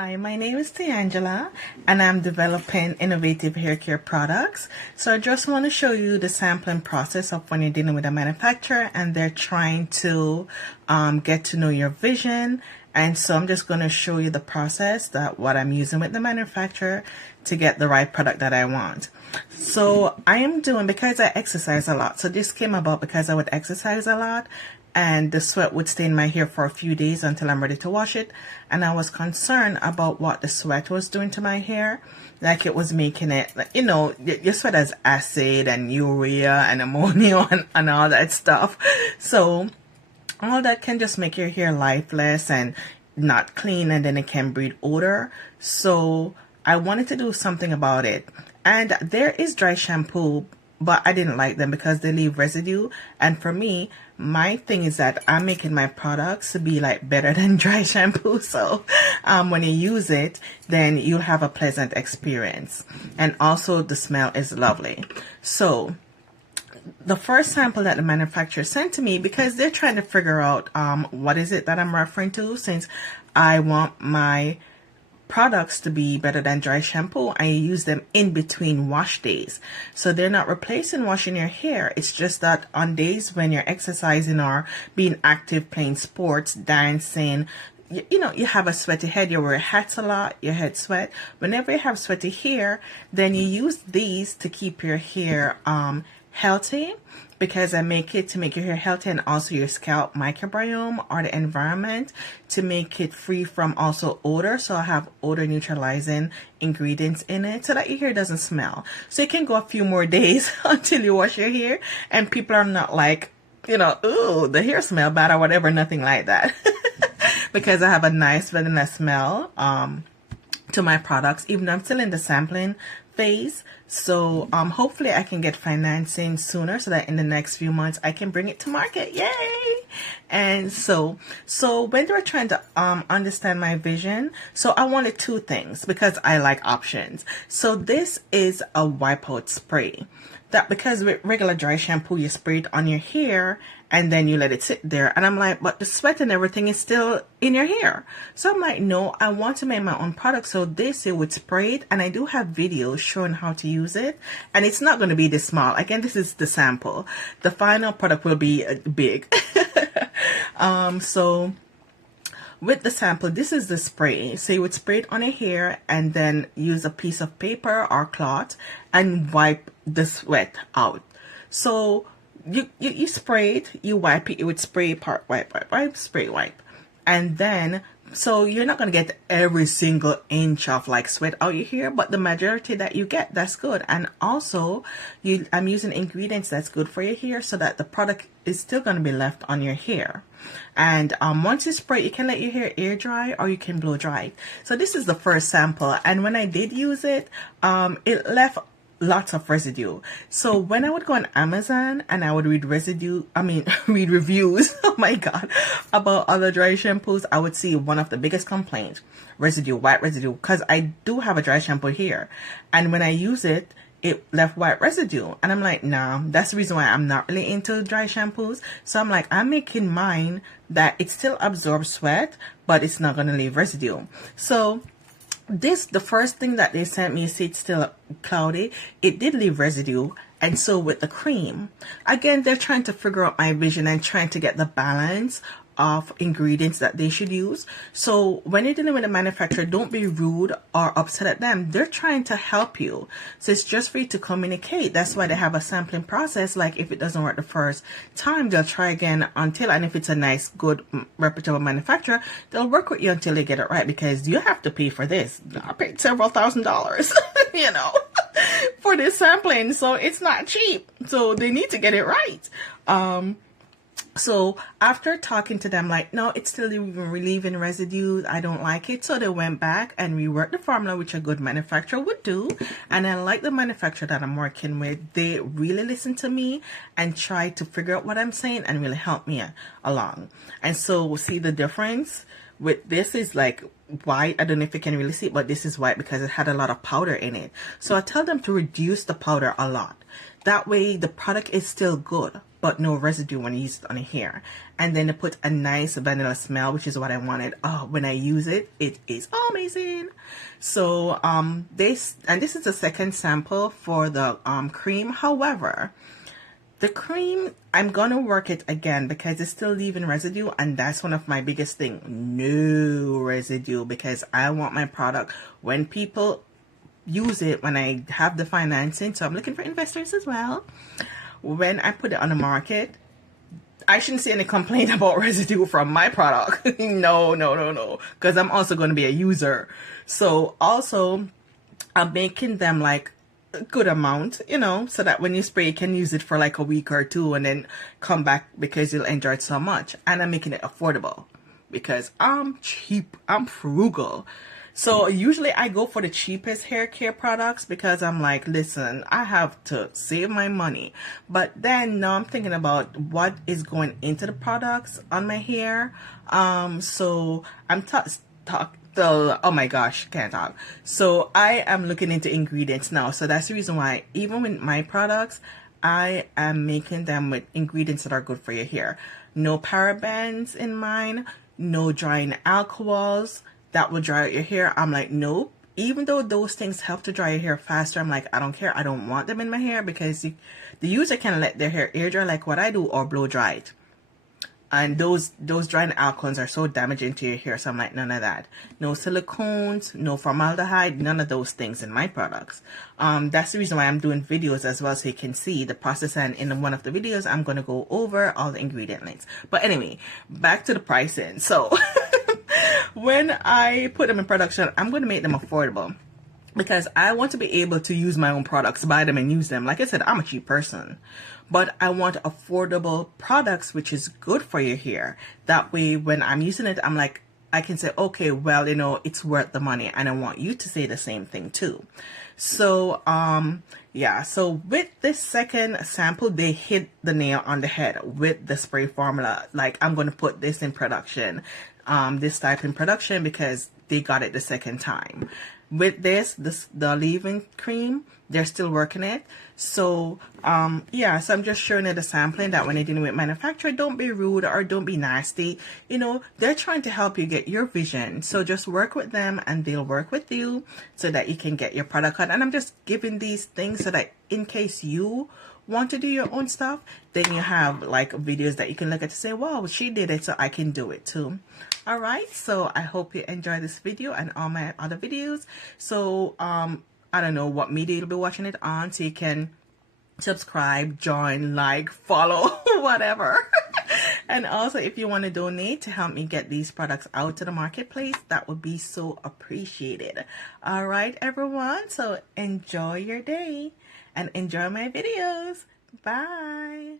Hi, my name is Tiangela and I'm developing innovative hair care products. So I just want to show you the sampling process of when you're dealing with a manufacturer and they're trying to get to know your vision. And so I'm just going to show you the process that what I'm using with the manufacturer to get the right product that I want. So I am doing, because I exercise a lot, so this came about because I would exercise a lot and the sweat would stay in my hair for a few days until I'm ready to wash it. And I was concerned about what the sweat was doing to my hair. Like it was making it, you know, your sweat has acid and urea and ammonia and all that stuff. So all that can just make your hair lifeless and not clean, and then it can breed odor. So I wanted to do something about it. And there is dry shampoo, but I didn't like them because they leave residue. And for me, my thing is that I'm making my products to be like better than dry shampoo. So when you use it, then you'll have a pleasant experience. And also the smell is lovely. So the first sample that the manufacturer sent to me, because they're trying to figure out what is it that I'm referring to, since I want my products to be better than dry shampoo, I use them in between wash days. So they're not replacing washing your hair. It's just that on days when you're exercising or being active, playing sports, dancing, you know, you have a sweaty head, you wear hats a lot, your head sweat. Whenever you have sweaty hair, then you use these to keep your hair healthy, because I make it to make your hair healthy and also your scalp microbiome or the environment to make it free from also odor. So I have odor neutralizing ingredients in it so that your hair doesn't smell. So you can go a few more days until you wash your hair and people are not like, you know, ooh, the hair smell bad or whatever, nothing like that. Because I have a nice vanilla smell to my products, even though I'm still in the sampling phase. So hopefully I can get financing sooner so that in the next few months I can bring it to market. Yay! And so when they were trying to understand my vision, so I wanted two things because I like options. So this is a wipeout spray. That because with regular dry shampoo you spray it on your hair and then you let it sit there, and I'm like, but the sweat and everything is still in your hair. So I'm like, no, I want to make my own product. So this it would spray it, and I do have videos showing how to use it, and it's not going to be this small. Again, this is the sample. The final product will be big. So with the sample, this is the spray. So you would spray it on your hair and then use a piece of paper or cloth and wipe the sweat out. So you spray it, you wipe it, you would spray part, wipe, spray, wipe. And then, so you're not going to get every single inch of like sweat out your hair, but the majority that you get, that's good. And also, I'm using ingredients that's good for your hair so that the product is still going to be left on your hair. And once you spray, you can let your hair air dry or you can blow dry. So this is the first sample. And when I did use it, it left lots of residue. So when I would go on Amazon and I would read read reviews, oh my god, about other dry shampoos, I would see one of the biggest complaints, residue, white residue, because I do have a dry shampoo here. And when I use it, it left white residue. And I'm like, nah, that's the reason why I'm not really into dry shampoos. So I'm like, I'm making mine that it still absorbs sweat, but it's not going to leave residue. So this, the first thing that they sent me, see it's still cloudy, it did leave residue. And so with the cream, again, they're trying to figure out my vision and trying to get the balance of ingredients that they should use. So when you're dealing with a manufacturer, don't be rude or upset at them. They're trying to help you. So it's just for you to communicate. That's why they have a sampling process. Like if it doesn't work the first time, they'll try again until, and if it's a nice, good, reputable manufacturer, they'll work with you until they get it right, because you have to pay for this. I paid several $1,000s, you know, for this sampling. So it's not cheap. So they need to get it right. So after talking to them, like, no, it's still relieving residue, I don't like it. So they went back and reworked the formula, which a good manufacturer would do. And I like the manufacturer that I'm working with. They really listen to me and try to figure out what I'm saying and really help me along. And so see the difference with this is like white. I don't know if you can really see it, but this is white because it had a lot of powder in it. So I tell them to reduce the powder a lot. That way the product is still good. but no residue when you use it on your hair. And then to put a nice vanilla smell, which is what I wanted. Oh, when I use it, it is amazing. So this is the second sample for the cream. However, the cream, I'm gonna work it again because it's still leaving residue, and that's one of my biggest thing. No residue, because I want my product when people use it, when I have the financing. So I'm looking for investors as well. When I put it on the market, I shouldn't see any complaint about residue from my product. No, because I'm also going to be a user. So also I'm making them like a good amount, you know, so that when you spray, you can use it for like a week or two and then come back because you'll enjoy it so much. And I'm making it affordable because I'm cheap, I'm frugal. So usually I go for the cheapest hair care products because I'm like, listen, I have to save my money. But then now I'm thinking about what is going into the products on my hair. So I'm oh my gosh, can't talk. So I am looking into ingredients now. So that's the reason why even with my products, I am making them with ingredients that are good for your hair. No parabens in mine, no drying alcohols that will dry out your hair. I'm like, nope. Even though those things help to dry your hair faster, I'm like, I don't care. I don't want them in my hair because the user can let their hair air dry like what I do or blow dry it. And those drying alcohols are so damaging to your hair. So I'm like, none of that. No silicones, no formaldehyde, none of those things in my products. That's the reason why I'm doing videos as well, so you can see the process. And in one of the videos, I'm going to go over all the ingredient links. But anyway, back to the pricing. So when I put them in production, I'm going to make them affordable because I want to be able to use my own products, buy them and use them. Like I said, I'm a cheap person, but I want affordable products, which is good for your hair. That way, when I'm using it, I'm like, I can say, okay, well, you know, it's worth the money. And I want you to say the same thing too. So, yeah, so with this second sample, they hit the nail on the head with the spray formula. Like, I'm going to put this in production, this type in production because they got it the second time. With the leave-in cream, they're still working it. So, yeah, so I'm just showing you the sampling that when you're dealing with manufacturer, don't be rude or don't be nasty. You know, they're trying to help you get your vision. So just work with them and they'll work with you so that you can get your product out. And I'm just giving these things so that in case you want to do your own stuff, then you have like videos that you can look at to say, wow, she did it, so I can do it too. All right, so I hope you enjoy this video and all my other videos. So I don't know what media you'll be watching it on, so you can subscribe, join, like, follow, whatever. And also, if you want to donate to help me get these products out to the marketplace, that would be so appreciated. All right, everyone, so enjoy your day and enjoy my videos. Bye.